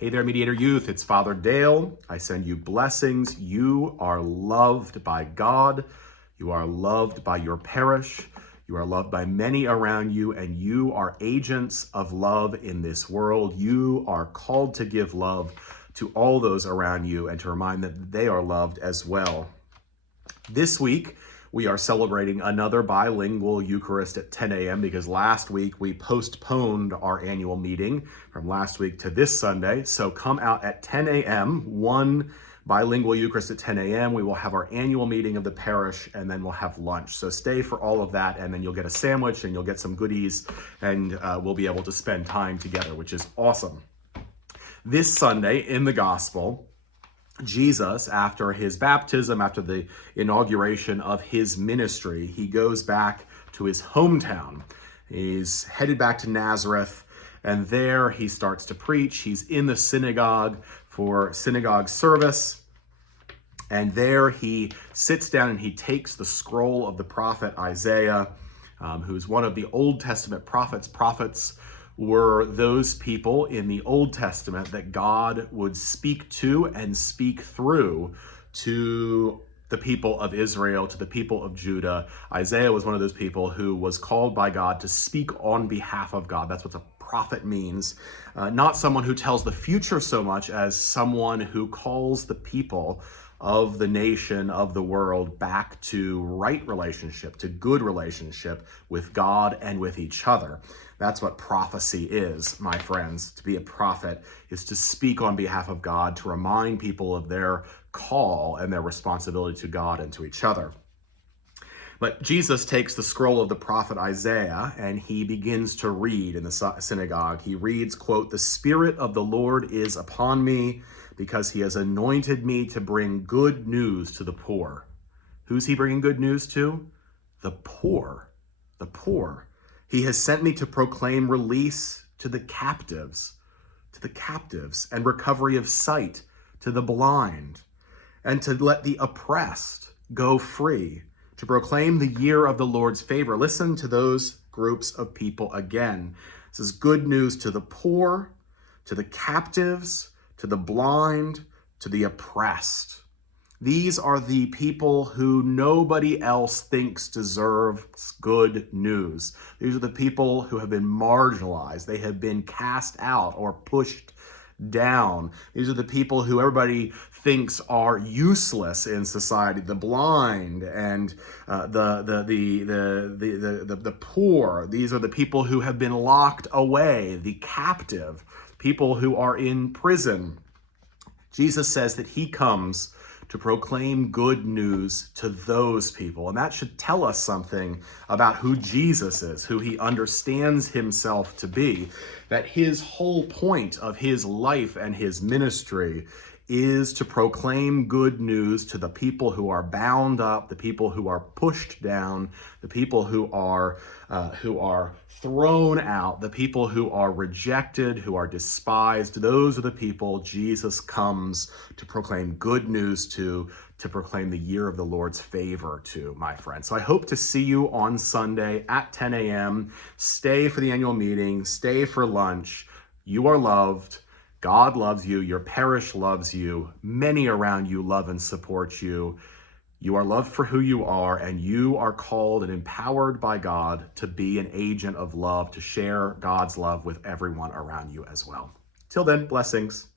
Hey there, Mediator Youth. It's Father Dale. I send you blessings. You are loved by God. You are loved by your parish. You are loved by many around you, and you are agents of love in this world. You are called to give love to all those around you and to remind them that they are loved as well. This week, we are celebrating another bilingual Eucharist at 10 a.m. because last week we postponed our annual meeting from last week to this Sunday. So come out at 10 a.m., one bilingual Eucharist at 10 a.m. We will have our annual meeting of the parish, and then we'll have lunch. So stay for all of that, and then you'll get a sandwich and you'll get some goodies, and we'll be able to spend time together, which is awesome. This Sunday in the Gospel, Jesus, after his baptism, after the inauguration of his ministry, he goes back to his hometown. He's headed back to Nazareth, and there he starts to preach. He's in the synagogue for synagogue service, and there he sits down and he takes the scroll of the prophet Isaiah, who's one of the Old Testament prophets. Prophets were those people in the Old Testament that God would speak to and speak through to the people of Israel, to the people of Judah. Isaiah was one of those people who was called by God to speak on behalf of God. That's what a prophet means. Not someone who tells the future so much as someone who calls the people of the nation, of the world, back to right relationship, to good relationship with God and with each other. That's what prophecy is, my friends. To be a prophet is to speak on behalf of God, to remind people of their call and their responsibility to God and to each other. But Jesus takes the scroll of the prophet Isaiah and he begins to read in the synagogue. He reads, quote, "The Spirit of the Lord is upon me because he has anointed me to bring good news to the poor." Who's he bringing good news to? The poor. The poor. He has sent me to proclaim release to the captives, and recovery of sight to the blind, and to let the oppressed go free, to proclaim the year of the Lord's favor. Listen to those groups of people again. This is good news to the poor, to the captives, to the blind, to the oppressed. These are the people who nobody else thinks deserves good news. These are the people who have been marginalized. They have been cast out or pushed down. These are the people who everybody thinks are useless in society. The blind and the poor. These are the people who have been locked away. The captive, people who are in prison. Jesus says that he comes to proclaim good news to those people. And that should tell us something about who Jesus is, who he understands himself to be, that his whole point of his life and his ministry is to proclaim good news to the people who are bound up, the people who are pushed down, the people who are thrown out, the people who are rejected, who are despised. Those are the people Jesus comes to proclaim good news to proclaim the year of the Lord's favor to, my friends. So I hope to see you on Sunday at 10 a.m. Stay for the annual meeting, stay for lunch. You are loved. God loves you. Your parish loves you. Many around you love and support you. You are loved for who you are, and you are called and empowered by God to be an agent of love, to share God's love with everyone around you as well. Till then, blessings.